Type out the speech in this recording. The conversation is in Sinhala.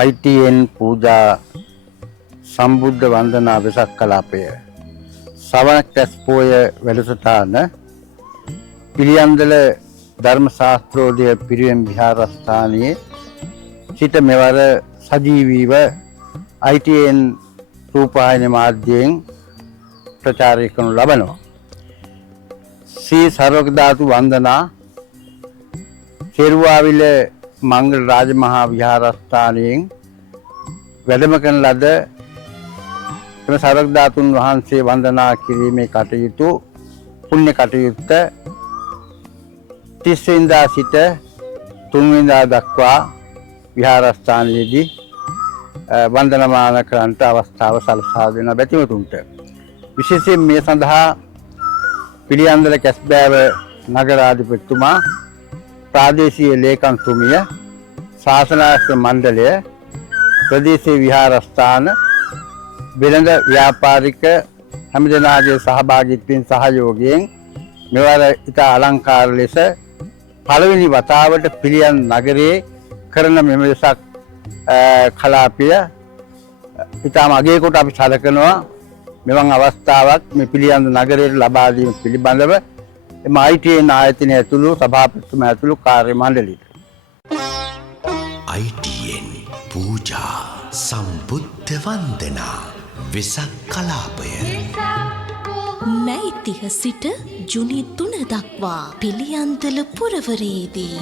ITN පූජා සම්බුද්ධ වන්දනා වෙසක් කලාපය සවන කැස්පෝය වැඩසටහන පිළියන්දල ධර්ම ශාස්ත්‍රෝදය පිරිවෙන් විහාරස්ථානයේ සිට මෙවර සජීවීව ITN රූපවාහිනී මාධ්‍යයෙන් ප්‍රචාරය කරනු ලබනවා. ශ්‍රී සර්වක ධාතු වන්දනා සේරුවාවිල මංගල රාජමහා විහාරස්ථානයෙන් වැඩම කරන ලද එම සර්වක ධාතුන් වහන්සේ වන්දනා කිරීමේ කටයුතු පුණ්‍ය කටයුත්ත 30 වෙනිදා සිට 3 වෙනිදා දක්වා විහාරස්ථානයේදී වන්දනමාන කරන්නට අවස්ථාව සලසා දෙන බැතිමතුන්ට විශේෂයෙන් මේ සඳහා පිළියන්දල කැස්බෑව නගරාධිපතිතුමා ප්‍රාදේශීය ලේකම්තුමිය ශාසනායක මණ්ඩලය ප්‍රදේශීය විහාරස්ථාන වෙළඳ ව්‍යාපාරික හැමදෙනාගේ සහභාගීත්වයෙන් සහයෝගයෙන් මෙවර ඉතා අලංකාර ලෙස පළවෙනි වතාවට පිළියන් නගරයේ කරන මෙම වෙසක් කලාපය ඉතාම අගය කොට අපි සැලකනවා. මෙවන් අවස්ථාවක් මේ පිළියන්ද නගරයට ලබා දීම පිළිබඳව එම ITN ආයතනය ඇතුළු සභාපතිතුමා ඇතුළු කාර්ය මණ්ඩලයට ITN පූජා සම්බුද්ධ වන්දනා වෙසක් කලාපය මැයිතිහ සිට ජුනි 3 දක්වා පිළියන්දල පුරවරයේදී